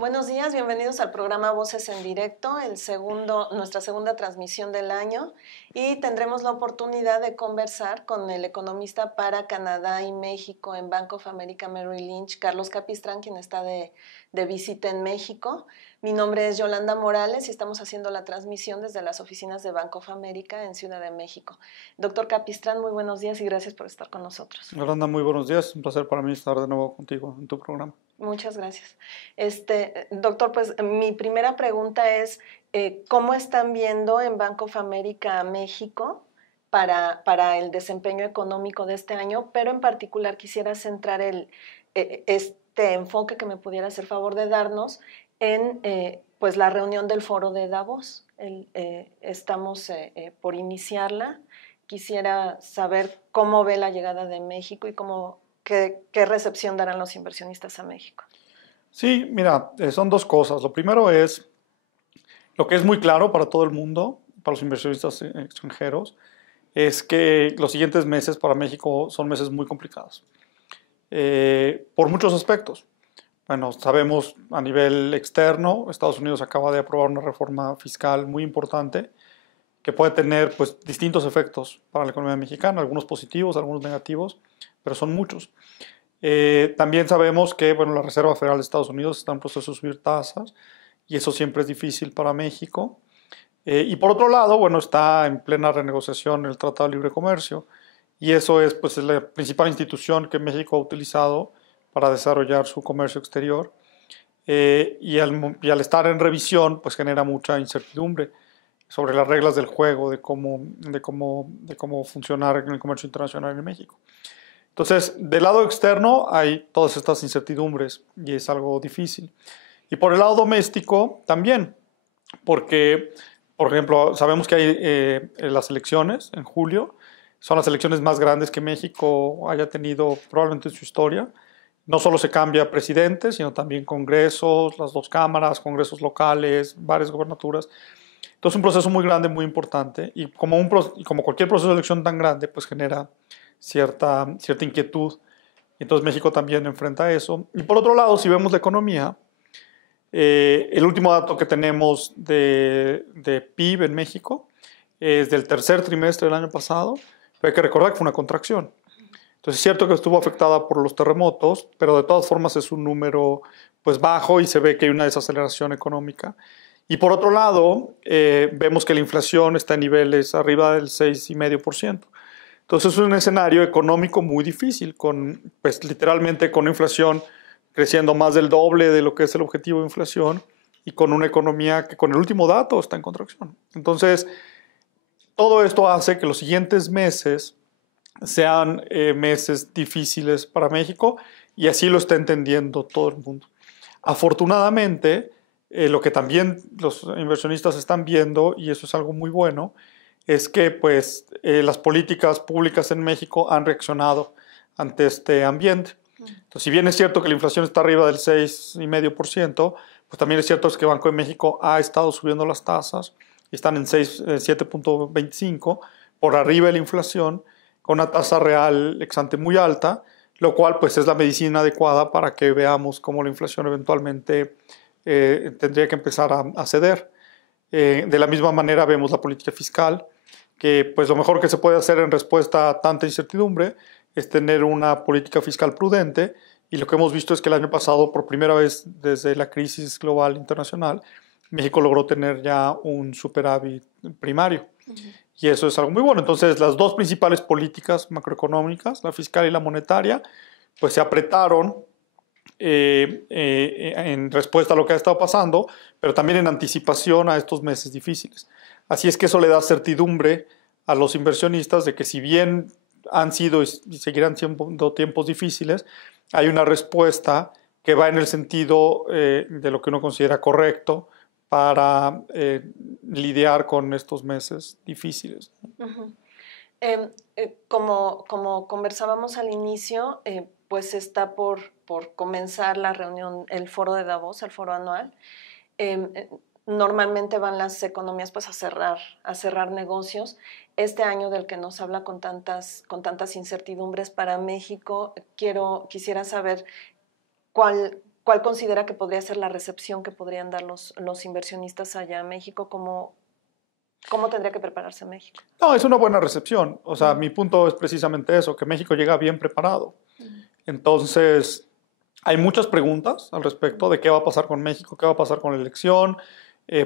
Buenos días, bienvenidos al programa Voces en Directo, nuestra segunda transmisión del año, y tendremos la oportunidad de conversar con el economista para Canadá y México en Bank of America Merrill Lynch, Carlos Capistrán, quien está de visita en México. Mi nombre es Yolanda Morales y estamos haciendo la transmisión desde las oficinas de Bank of America en Ciudad de México. Doctor Capistrán, muy buenos días y gracias por estar con nosotros. Yolanda, muy buenos días. Es un placer para mí estar de nuevo contigo en tu programa. Muchas gracias. Doctor, pues mi primera pregunta es, ¿cómo están viendo en Bank of America México para el desempeño económico de este año? Pero en particular quisiera centrar este enfoque que me pudiera hacer favor de darnos en pues la reunión del Foro de Davos. Estamos por iniciarla. Quisiera saber cómo ve la llegada de México y ¿qué recepción darán los inversionistas a México? Sí, mira, son dos cosas. Lo primero es lo que es muy claro para todo el mundo, para los inversionistas extranjeros, es que los siguientes meses para México son meses muy complicados, por muchos aspectos. Bueno, sabemos a nivel externo, Estados Unidos acaba de aprobar una reforma fiscal muy importante que puede tener pues, distintos efectos para la economía mexicana, algunos positivos, algunos negativos, pero son muchos. También sabemos que bueno, la Reserva Federal de Estados Unidos está en proceso de subir tasas y eso siempre es difícil para México. Y por otro lado, bueno, está en plena renegociación el Tratado de Libre Comercio y eso es pues, la principal institución que México ha utilizado para desarrollar su comercio exterior. Y al estar en revisión, pues genera mucha incertidumbre sobre las reglas del juego, de cómo funcionar en el comercio internacional en México. Entonces, del lado externo hay todas estas incertidumbres y es algo difícil. Y por el lado doméstico también, porque, por ejemplo, sabemos que hay las elecciones en julio, son las elecciones más grandes que México haya tenido probablemente en su historia. No solo se cambia presidente, sino también congresos, las dos cámaras, congresos locales, varias gobernaturas. Entonces, un proceso muy grande, muy importante, y como cualquier proceso de elección tan grande, pues genera cierta inquietud. Entonces México también enfrenta eso. Y por otro lado, si vemos la economía, el último dato que tenemos de PIB en México es del tercer trimestre del año pasado, pero hay que recordar que fue una contracción. Entonces es cierto que estuvo afectada por los terremotos, pero de todas formas es un número pues bajo y se ve que hay una desaceleración económica. Y por otro lado, vemos que la inflación está en niveles arriba del 6,5%. Entonces es un escenario económico muy difícil, pues literalmente con inflación creciendo más del doble de lo que es el objetivo de inflación y con una economía que con el último dato está en contracción. Entonces, todo esto hace que los siguientes meses sean meses difíciles para México y así lo está entendiendo todo el mundo. Afortunadamente, lo que también los inversionistas están viendo, y eso es algo muy bueno, es que pues, las políticas públicas en México han reaccionado ante este ambiente. Entonces, si bien es cierto que la inflación está arriba del 6,5%, pues también es cierto que Banco de México ha estado subiendo las tasas y están en 7,25 por arriba de la inflación, con una tasa real ex ante muy alta, lo cual pues es la medicina adecuada para que veamos cómo la inflación eventualmente tendría que empezar a ceder. De la misma manera vemos la política fiscal, que pues lo mejor que se puede hacer en respuesta a tanta incertidumbre es tener una política fiscal prudente, y lo que hemos visto es que el año pasado, por primera vez desde la crisis global internacional, México logró tener ya un superávit primario. Y eso es algo muy bueno. Entonces, las dos principales políticas macroeconómicas, la fiscal y la monetaria, pues se apretaron en respuesta a lo que ha estado pasando, pero también en anticipación a estos meses difíciles. Así es que eso le da certidumbre a los inversionistas de que si bien han sido y seguirán siendo tiempos difíciles, hay una respuesta que va en el sentido de lo que uno considera correcto para lidiar con estos meses difíciles. Uh-huh. Como conversábamos al inicio, pues está por comenzar la reunión, el foro de Davos, el foro anual. Normalmente van las economías pues a cerrar negocios. Este año del que nos habla con tantas incertidumbres para México, quisiera saber ¿Cuál considera que podría ser la recepción que podrían dar los inversionistas allá en México? ¿Cómo tendría que prepararse México? No, es una buena recepción. O sea, mi punto es precisamente eso, que México llega bien preparado. Entonces, hay muchas preguntas al respecto de qué va a pasar con México, qué va a pasar con la elección.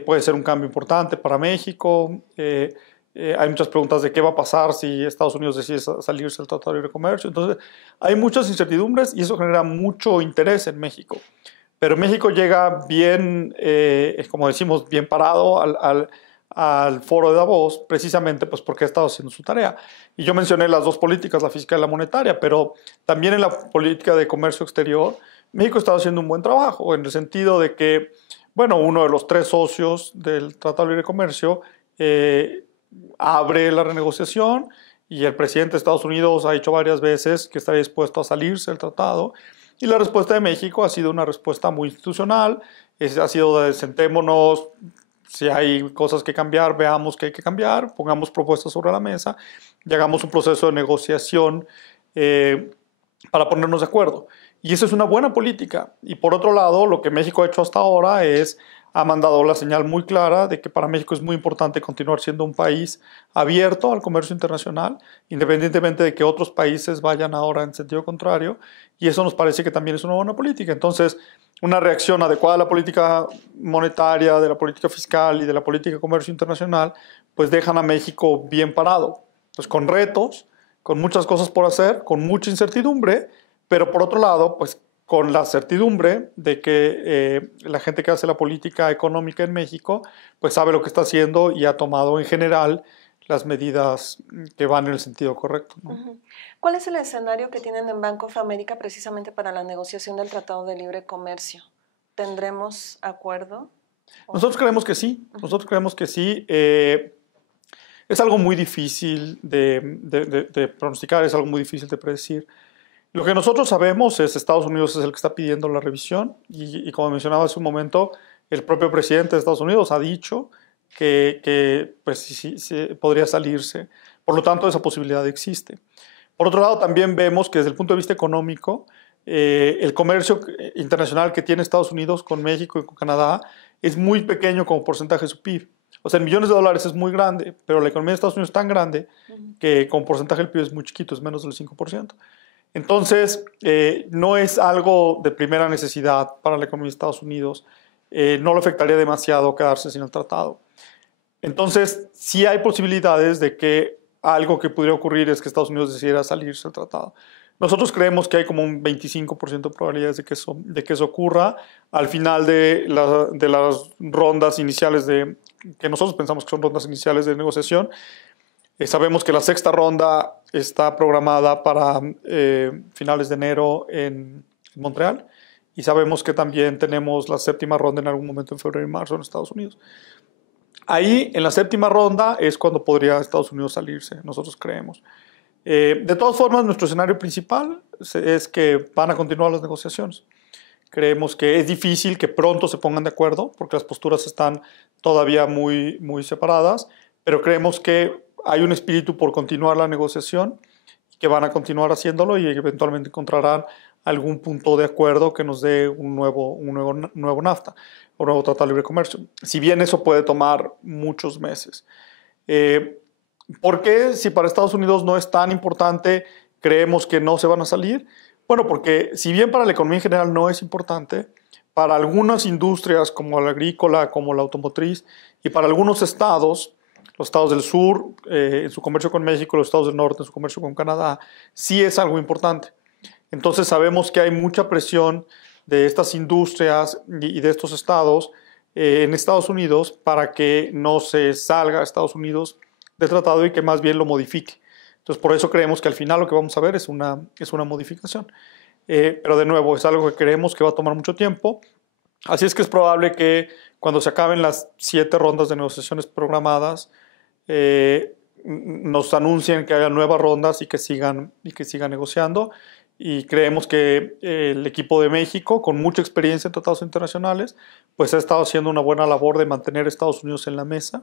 Puede ser un cambio importante para México. Hay muchas preguntas de qué va a pasar si Estados Unidos decide salirse del Tratado de Libre Comercio. Entonces, hay muchas incertidumbres y eso genera mucho interés en México. Pero México llega bien, como decimos, bien parado al foro de Davos, precisamente pues porque ha estado haciendo su tarea. Y yo mencioné las dos políticas, la fiscal y la monetaria, pero también en la política de comercio exterior, México está haciendo un buen trabajo, en el sentido de que, bueno, uno de los 3 socios del Tratado de Libre Comercio abre la renegociación y el presidente de Estados Unidos ha dicho varias veces que está dispuesto a salirse del tratado. Y la respuesta de México ha sido una respuesta muy institucional, ha sido de sentémonos, si hay cosas que cambiar, veamos qué hay que cambiar, pongamos propuestas sobre la mesa y hagamos un proceso de negociación para ponernos de acuerdo. Y esa es una buena política. Y por otro lado, lo que México ha hecho hasta ahora ha mandado la señal muy clara de que para México es muy importante continuar siendo un país abierto al comercio internacional, independientemente de que otros países vayan ahora en sentido contrario. Y eso nos parece que también es una buena política. Entonces, una reacción adecuada a la política monetaria, de la política fiscal y de la política de comercio internacional, pues dejan a México bien parado, pues con retos, con muchas cosas por hacer, con mucha incertidumbre, pero por otro lado, pues con la certidumbre de que la gente que hace la política económica en México, pues sabe lo que está haciendo y ha tomado en general las medidas que van en el sentido correcto, ¿no? ¿Cuál es el escenario que tienen en Bank of America precisamente para la negociación del Tratado de Libre Comercio? ¿Tendremos acuerdo? Nosotros creemos que sí, nosotros creemos que sí. Es algo muy difícil de pronosticar, es algo muy difícil de predecir. Lo que nosotros sabemos es que Estados Unidos es el que está pidiendo la revisión y como mencionaba hace un momento, el propio presidente de Estados Unidos ha dicho que pues, sí, podría salirse. Por lo tanto, esa posibilidad existe. Por otro lado, también vemos que desde el punto de vista económico, el comercio internacional que tiene Estados Unidos con México y con Canadá es muy pequeño como porcentaje de su PIB. O sea, en millones de dólares es muy grande, pero la economía de Estados Unidos es tan grande que como porcentaje del PIB es muy chiquito, es menos del 5%. Entonces, no es algo de primera necesidad para la economía de Estados Unidos. No le afectaría demasiado quedarse sin el tratado. Entonces, sí hay posibilidades de que algo que pudiera ocurrir es que Estados Unidos decidiera salirse del tratado. Nosotros creemos que hay como un 25% de probabilidades de que eso ocurra al final de las rondas iniciales que nosotros pensamos que son rondas iniciales de negociación. Sabemos que la 6ª ronda está programada para finales de enero en Montreal y sabemos que también tenemos la 7ª ronda en algún momento en febrero y marzo en Estados Unidos. Ahí, en la 7ª ronda, es cuando podría Estados Unidos salirse, nosotros creemos. De todas formas, nuestro escenario principal es que van a continuar las negociaciones. Creemos que es difícil que pronto se pongan de acuerdo porque las posturas están todavía muy, muy separadas, pero creemos que hay un espíritu por continuar la negociación y que van a continuar haciéndolo y eventualmente encontrarán algún punto de acuerdo que nos dé un nuevo NAFTA o nuevo Tratado de Libre Comercio. Si bien eso puede tomar muchos meses. ¿Por qué? Si para Estados Unidos no es tan importante, creemos que no se van a salir. Bueno, porque si bien para la economía en general no es importante, para algunas industrias como la agrícola, como la automotriz y para algunos estados, los estados del sur en su comercio con México, los estados del norte en su comercio con Canadá, sí es algo importante. Entonces sabemos que hay mucha presión de estas industrias y de estos estados en Estados Unidos para que no se salga a Estados Unidos del tratado y que más bien lo modifique. Entonces por eso creemos que al final lo que vamos a ver es una modificación. Pero de nuevo es algo que creemos que va a tomar mucho tiempo. Así es que es probable que cuando se acaben las 7 rondas de negociaciones programadas, nos anuncien que haya nuevas rondas y que sigan negociando. Y creemos que el equipo de México, con mucha experiencia en tratados internacionales, pues ha estado haciendo una buena labor de mantener a Estados Unidos en la mesa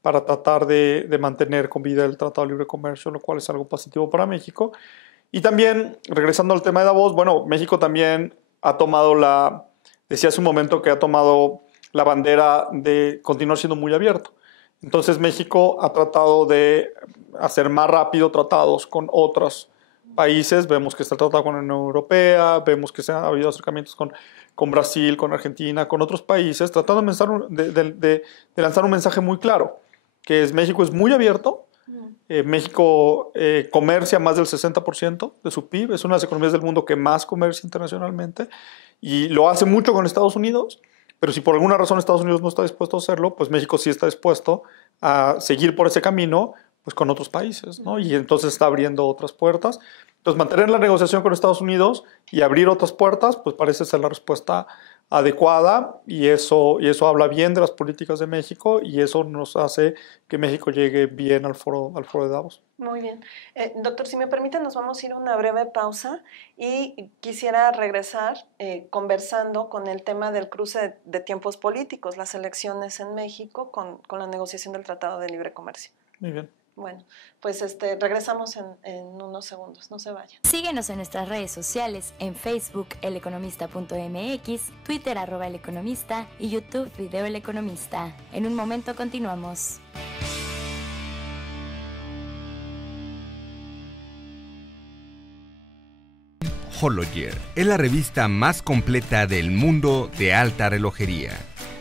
para tratar de mantener con vida el Tratado de Libre Comercio, lo cual es algo positivo para México. Y también, regresando al tema de Davos, bueno, México también ha tomado decía hace un momento que ha tomado la bandera de continuar siendo muy abierto. Entonces México ha tratado de hacer más rápido tratados con otros países. Vemos que está el tratado con la Unión Europea, vemos que ha habido acercamientos con Brasil, con Argentina, con otros países, tratando de lanzar un mensaje muy claro, que es México es muy abierto. México comercia más del 60% de su PIB, es una de las economías del mundo que más comercia internacionalmente y lo hace mucho con Estados Unidos, pero si por alguna razón Estados Unidos no está dispuesto a hacerlo, pues México sí está dispuesto a seguir por ese camino pues con otros países, ¿no? Y entonces está abriendo otras puertas. Entonces mantener la negociación con Estados Unidos y abrir otras puertas, pues parece ser la respuesta adecuada y eso habla bien de las políticas de México y eso nos hace que México llegue bien al foro de Davos. Muy bien. Doctor, si me permite, nos vamos a ir a una breve pausa y quisiera regresar conversando con el tema del cruce de tiempos políticos, las elecciones en México con la negociación del Tratado de Libre Comercio. Muy bien. Bueno, pues regresamos en unos segundos, no se vayan. Síguenos en nuestras redes sociales, en Facebook eleconomista.mx, Twitter @eleconomista y YouTube Video El Economista. En un momento continuamos. Hologear es la revista más completa del mundo de alta relojería,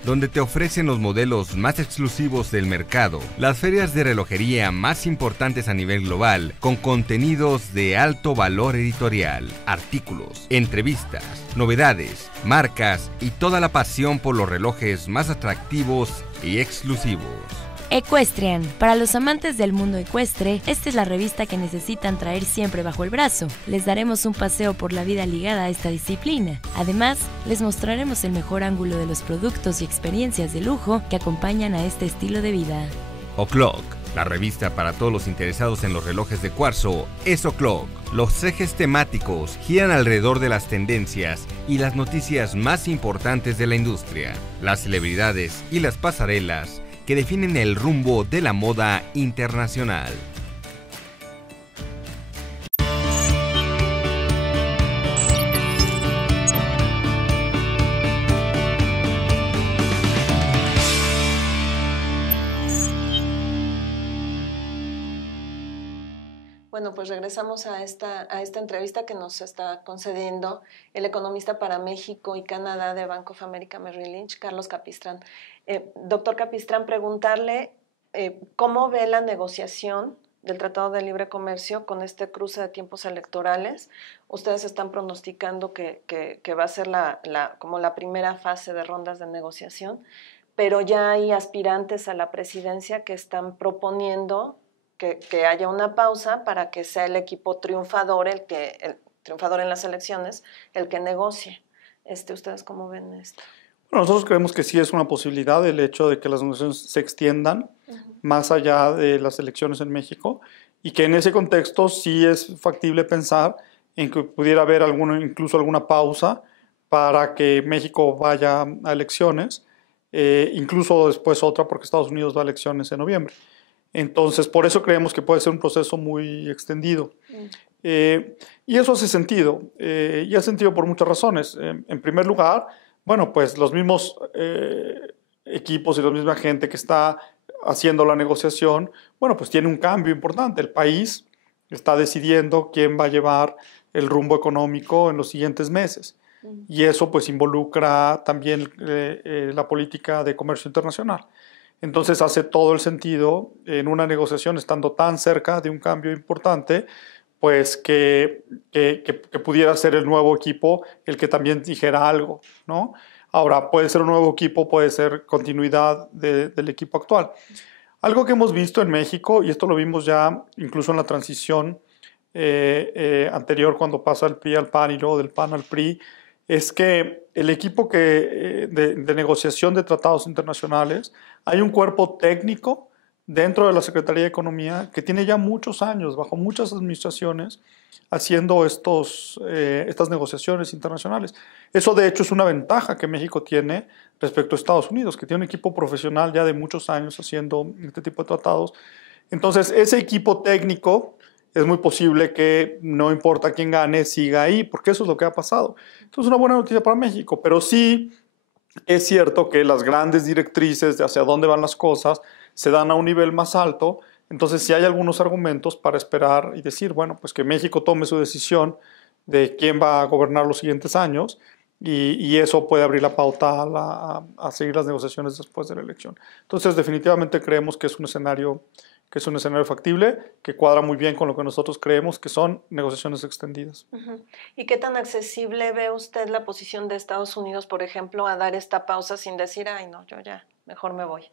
donde te ofrecen los modelos más exclusivos del mercado, las ferias de relojería más importantes a nivel global, con contenidos de alto valor editorial, artículos, entrevistas, novedades, marcas y toda la pasión por los relojes más atractivos y exclusivos. Equestrian. Para los amantes del mundo ecuestre, esta es la revista que necesitan traer siempre bajo el brazo. Les daremos un paseo por la vida ligada a esta disciplina. Además, les mostraremos el mejor ángulo de los productos y experiencias de lujo que acompañan a este estilo de vida. O'Clock. La revista para todos los interesados en los relojes de cuarzo es O'Clock. Los ejes temáticos giran alrededor de las tendencias y las noticias más importantes de la industria, las celebridades y las pasarelas que definen el rumbo de la moda internacional. Bueno, pues regresamos a esta entrevista que nos está concediendo el economista para México y Canadá de Bank of America Merrill Lynch, Carlos Capistrán. Doctor Capistrán, preguntarle cómo ve la negociación del Tratado de Libre Comercio con este cruce de tiempos electorales. Ustedes están pronosticando que va a ser como la primera fase de rondas de negociación, pero ya hay aspirantes a la presidencia que están proponiendo que haya una pausa para que sea el equipo triunfador, el triunfador en las elecciones, el que negocie. ¿Ustedes cómo ven esto? Bueno, nosotros creemos que sí es una posibilidad el hecho de que las negociaciones se extiendan más allá de las elecciones en México y que en ese contexto sí es factible pensar en que pudiera haber incluso alguna pausa para que México vaya a elecciones, incluso después otra porque Estados Unidos va a elecciones en noviembre. Entonces, por eso creemos que puede ser un proceso muy extendido. Y eso hace sentido, y hace sentido por muchas razones. En primer lugar, bueno, pues los mismos equipos y la misma gente que está haciendo la negociación, bueno, pues tiene un cambio importante. El país está decidiendo quién va a llevar el rumbo económico en los siguientes meses. Y eso pues involucra también la política de comercio internacional. Entonces hace todo el sentido en una negociación estando tan cerca de un cambio importante, pues que pudiera ser el nuevo equipo el que también dijera algo, ¿no? Ahora, puede ser un nuevo equipo, puede ser continuidad del equipo actual. Algo que hemos visto en México, y esto lo vimos ya incluso en la transición anterior cuando pasa el PRI al PAN y luego del PAN al PRI, es que el equipo de negociación de tratados internacionales, hay un cuerpo técnico dentro de la Secretaría de Economía que tiene ya muchos años, bajo muchas administraciones, haciendo estas negociaciones internacionales. Eso, de hecho, es una ventaja que México tiene respecto a Estados Unidos, que tiene un equipo profesional ya de muchos años haciendo este tipo de tratados. Entonces, ese equipo técnico es muy posible que no importa quién gane, siga ahí, porque eso es lo que ha pasado. Entonces es una buena noticia para México, pero sí es cierto que las grandes directrices de hacia dónde van las cosas se dan a un nivel más alto. Entonces sí hay algunos argumentos para esperar y decir, bueno, pues que México tome su decisión de quién va a gobernar los siguientes años, y eso puede abrir la pauta a seguir las negociaciones después de la elección. Entonces definitivamente creemos que es un escenario factible, que cuadra muy bien con lo que nosotros creemos que son negociaciones extendidas. ¿Y qué tan accesible ve usted la posición de Estados Unidos, por ejemplo, a dar esta pausa sin decir, ay no, yo ya, mejor me voy?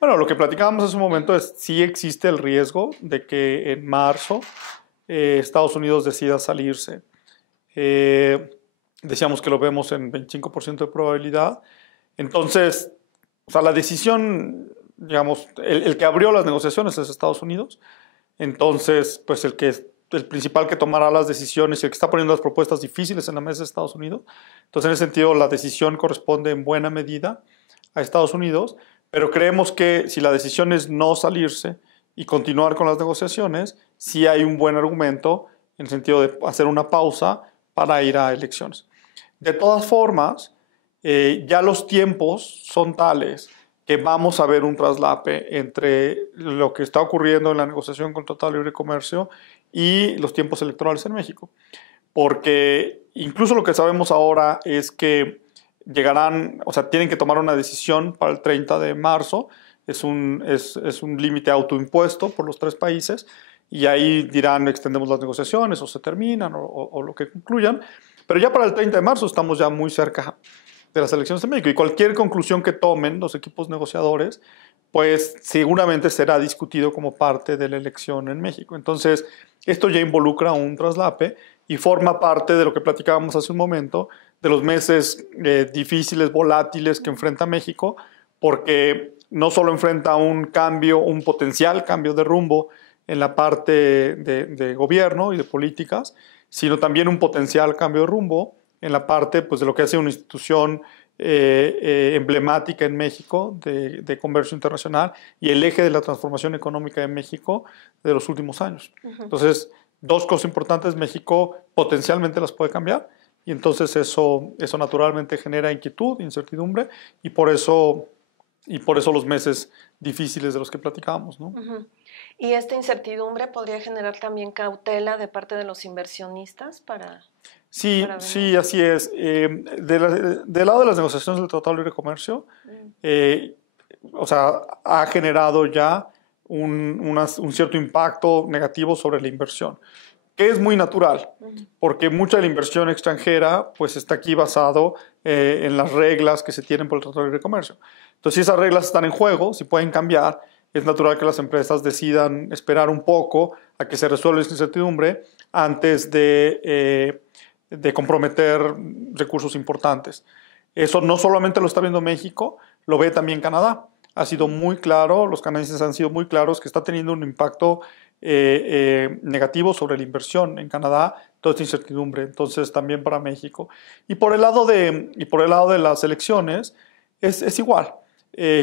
Bueno, lo que platicábamos hace un momento es sí existe el riesgo de que en marzo Estados Unidos decida salirse. Decíamos que lo vemos en 25% de probabilidad. Entonces, o sea, la decisión, digamos, el que abrió las negociaciones es Estados Unidos. Entonces, pues el principal que tomará las decisiones y el que está poniendo las propuestas difíciles en la mesa es Estados Unidos. Entonces, en ese sentido, la decisión corresponde en buena medida a Estados Unidos, pero creemos que si la decisión es no salirse y continuar con las negociaciones, sí hay un buen argumento en el sentido de hacer una pausa para ir a elecciones. De todas formas, ya los tiempos son tales que vamos a ver un traslape entre lo que está ocurriendo en la negociación con el Tratado de Libre Comercio y los tiempos electorales en México. Porque incluso lo que sabemos ahora es que llegarán, o sea, tienen que tomar una decisión para el 30 de marzo. Es un límite autoimpuesto por los 3 países, y ahí dirán, extendemos las negociaciones o se terminan o lo que concluyan. Pero ya para el 30 de marzo estamos ya muy cerca de las elecciones de México, y cualquier conclusión que tomen los equipos negociadores, pues seguramente será discutido como parte de la elección en México. Entonces, esto ya involucra un traslape y forma parte de lo que platicábamos hace un momento, de los meses difíciles, volátiles que enfrenta México, porque no solo enfrenta un potencial cambio de rumbo en la parte de gobierno y de políticas, sino también un potencial cambio de rumbo en la parte, pues, de lo que hace una institución emblemática en México de comercio internacional y el eje de la transformación económica de México de los últimos años. Entonces, 2 cosas importantes: México potencialmente las puede cambiar, y entonces eso naturalmente genera inquietud, incertidumbre, y por eso los meses difíciles de los que platicábamos, ¿no? ¿Y esta incertidumbre podría generar también cautela de parte de los inversionistas para...? Sí, así es. Del lado de las negociaciones del Tratado de Libre Comercio, o sea, ha generado ya un cierto impacto negativo sobre la inversión, que es muy natural, porque mucha de la inversión extranjera pues está aquí basado en las reglas que se tienen por el Tratado de Libre Comercio. Entonces, si esas reglas están en juego, si pueden cambiar, es natural que las empresas decidan esperar un poco a que se resuelva esta incertidumbre antes de comprometer recursos importantes. Eso no solamente lo está viendo México, lo ve también Canadá. Ha sido muy claro, los canadienses han sido muy claros que está teniendo un impacto negativo sobre la inversión en Canadá, toda esta incertidumbre. Entonces, también para México. Y por el lado de las elecciones, es igual,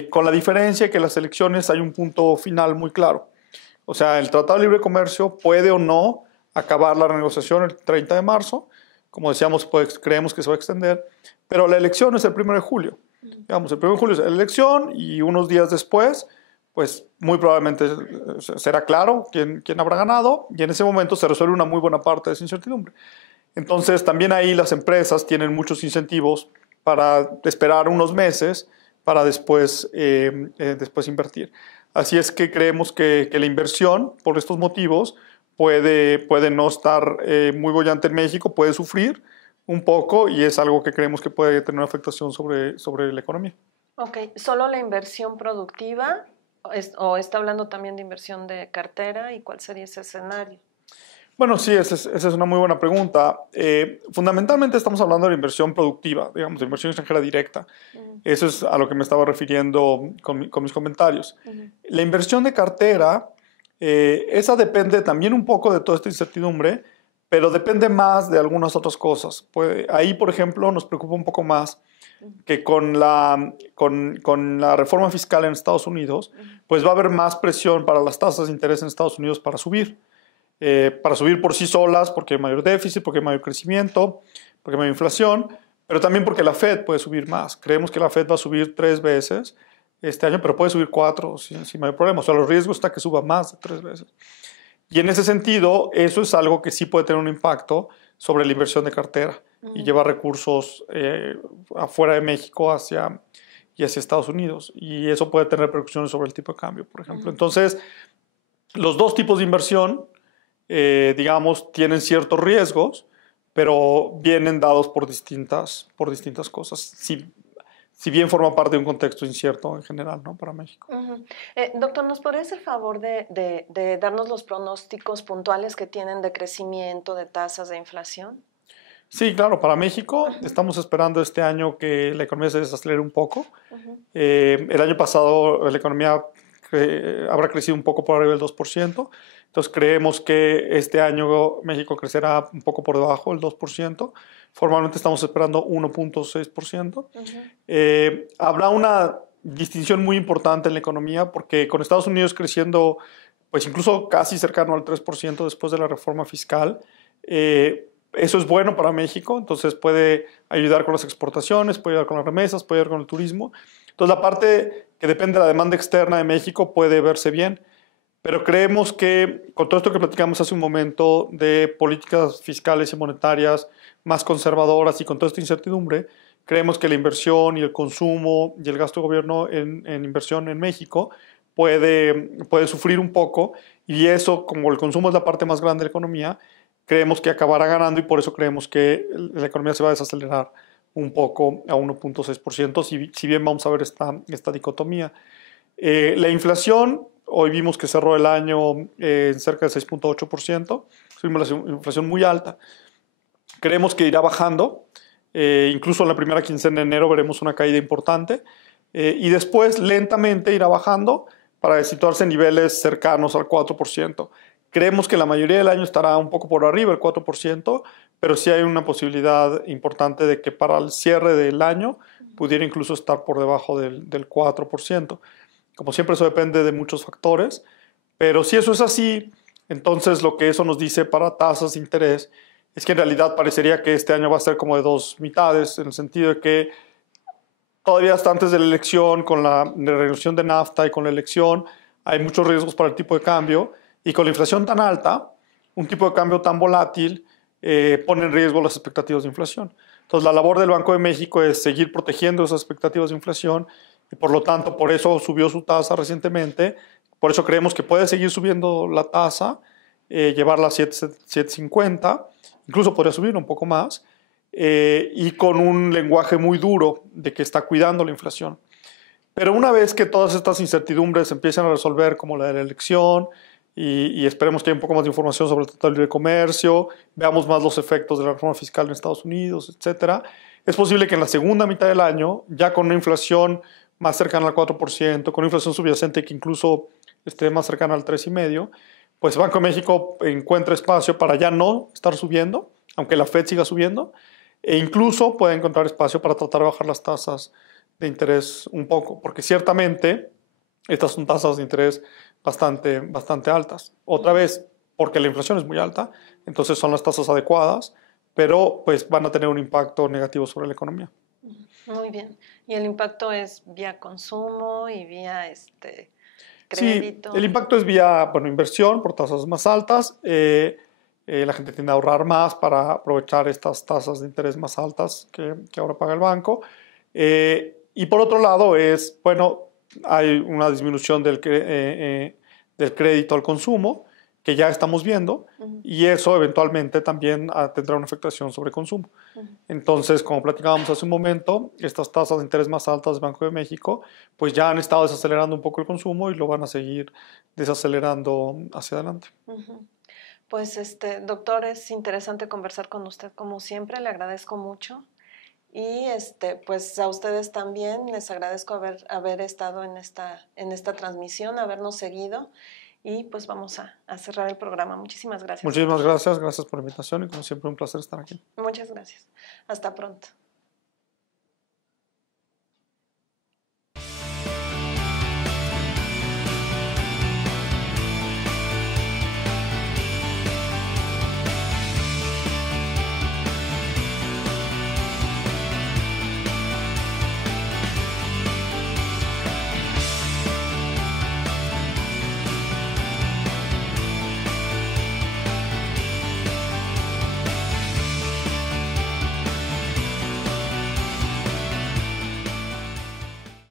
con la diferencia que en las elecciones hay un punto final muy claro. O sea, el Tratado de Libre Comercio puede o no acabar la negociación el 30 de marzo. Como decíamos, pues, creemos que se va a extender, pero la elección es el 1 de julio. Digamos, el 1 de julio es la elección, y unos días después, pues muy probablemente será claro quién habrá ganado, y en ese momento se resuelve una muy buena parte de esa incertidumbre. Entonces, también ahí las empresas tienen muchos incentivos para esperar unos meses para después invertir. Así es que creemos que la inversión, por estos motivos, puede no estar muy bollante en México, puede sufrir un poco, y es algo que creemos que puede tener una afectación sobre la economía. Ok, ¿solo la inversión productiva o está hablando también de inversión de cartera, y cuál sería ese escenario? Bueno, sí, esa es una muy buena pregunta. Fundamentalmente estamos hablando de la inversión productiva, digamos, de inversión extranjera directa. Eso es a lo que me estaba refiriendo con mis comentarios. La inversión de cartera, esa depende también un poco de toda esta incertidumbre, pero depende más de algunas otras cosas. Ahí, por ejemplo, nos preocupa un poco más que con la reforma fiscal en Estados Unidos, pues va a haber más presión para las tasas de interés en Estados Unidos para subir. para subir por sí solas, porque hay mayor déficit, porque hay mayor crecimiento, porque hay mayor inflación, pero también porque la Fed puede subir más. Creemos que la Fed va a subir 3 veces este año, pero puede subir 4 sin mayor problema. O sea, los riesgos está que suba más de 3 veces. Y en ese sentido, eso es algo que sí puede tener un impacto sobre la inversión de cartera y llevar recursos afuera de México hacia Estados Unidos. Y eso puede tener repercusiones sobre el tipo de cambio, por ejemplo. Entonces, los dos tipos de inversión, digamos, tienen ciertos riesgos, pero vienen dados por distintas cosas. Si bien forma parte de un contexto incierto en general, ¿no? Para México. Doctor, ¿nos podría hacer el favor de darnos los pronósticos puntuales que tienen de crecimiento, de tasas de inflación? Sí, claro, para México estamos esperando este año que la economía se desacelere un poco. El año pasado la economía habrá crecido un poco por arriba del 2%. Entonces creemos que este año México crecerá un poco por debajo del 2%. Formalmente estamos esperando 1.6%. Habrá una distinción muy importante en la economía porque con Estados Unidos creciendo pues incluso casi cercano al 3% después de la reforma fiscal, eso es bueno para México, entonces puede ayudar con las exportaciones, puede ayudar con las remesas, puede ayudar con el turismo. Entonces la parte que depende de la demanda externa de México puede verse bien, pero creemos que con todo esto que platicamos hace un momento de políticas fiscales y monetarias más conservadoras y con toda esta incertidumbre, creemos que la inversión y el consumo y el gasto de gobierno en inversión en México puede sufrir un poco y eso, como el consumo es la parte más grande de la economía, creemos que acabará ganando y por eso creemos que la economía se va a desacelerar un poco a 1.6%, si bien vamos a ver esta dicotomía. La inflación, hoy vimos que cerró el año en cerca del 6.8%, tuvimos la inflación muy alta. Creemos que irá bajando, incluso en la primera quincena de enero veremos una caída importante y después lentamente irá bajando para situarse en niveles cercanos al 4%. Creemos que la mayoría del año estará un poco por arriba, el 4%, pero sí hay una posibilidad importante de que para el cierre del año pudiera incluso estar por debajo del 4%. Como siempre, eso depende de muchos factores, pero si eso es así, entonces lo que eso nos dice para tasas de interés es que en realidad parecería que este año va a ser como de dos mitades, en el sentido de que todavía hasta antes de la elección, con la reducción de NAFTA y con la elección, hay muchos riesgos para el tipo de cambio, y con la inflación tan alta, un tipo de cambio tan volátil pone en riesgo las expectativas de inflación. Entonces, la labor del Banco de México es seguir protegiendo esas expectativas de inflación y, por lo tanto, por eso subió su tasa recientemente. Por eso creemos que puede seguir subiendo la tasa, llevarla a 7.50, incluso podría subir un poco más, y con un lenguaje muy duro de que está cuidando la inflación. Pero una vez que todas estas incertidumbres empiezan a resolver, como la de la elección, y esperemos que haya un poco más de información sobre el Tratado de Libre Comercio, veamos más los efectos de la reforma fiscal en Estados Unidos, etc. Es posible que en la segunda mitad del año, ya con una inflación más cercana al 4%, con una inflación subyacente que incluso esté más cercana al 3,5%, pues Banco de México encuentra espacio para ya no estar subiendo, aunque la Fed siga subiendo, e incluso puede encontrar espacio para tratar de bajar las tasas de interés un poco, porque ciertamente estas son tasas de interés bastante altas. Otra vez, porque la inflación es muy alta, entonces son las tasas adecuadas, pero pues van a tener un impacto negativo sobre la economía. Muy bien. ¿Y el impacto es vía consumo y vía crédito? Sí, el impacto es vía inversión por tasas más altas. La gente tiende a ahorrar más para aprovechar estas tasas de interés más altas que ahora paga el banco. Y por otro lado hay una disminución del crédito al consumo que ya estamos viendo y eso eventualmente también tendrá una afectación sobre consumo. Entonces, como platicábamos hace un momento, estas tasas de interés más altas del Banco de México pues ya han estado desacelerando un poco el consumo y lo van a seguir desacelerando hacia adelante. Pues, doctor, es interesante conversar con usted como siempre, le agradezco mucho. Y pues a ustedes también les agradezco haber estado en esta transmisión, habernos seguido y pues vamos a cerrar el programa. Muchísimas gracias. Muchísimas gracias por la invitación y como siempre un placer estar aquí. Muchas gracias. Hasta pronto.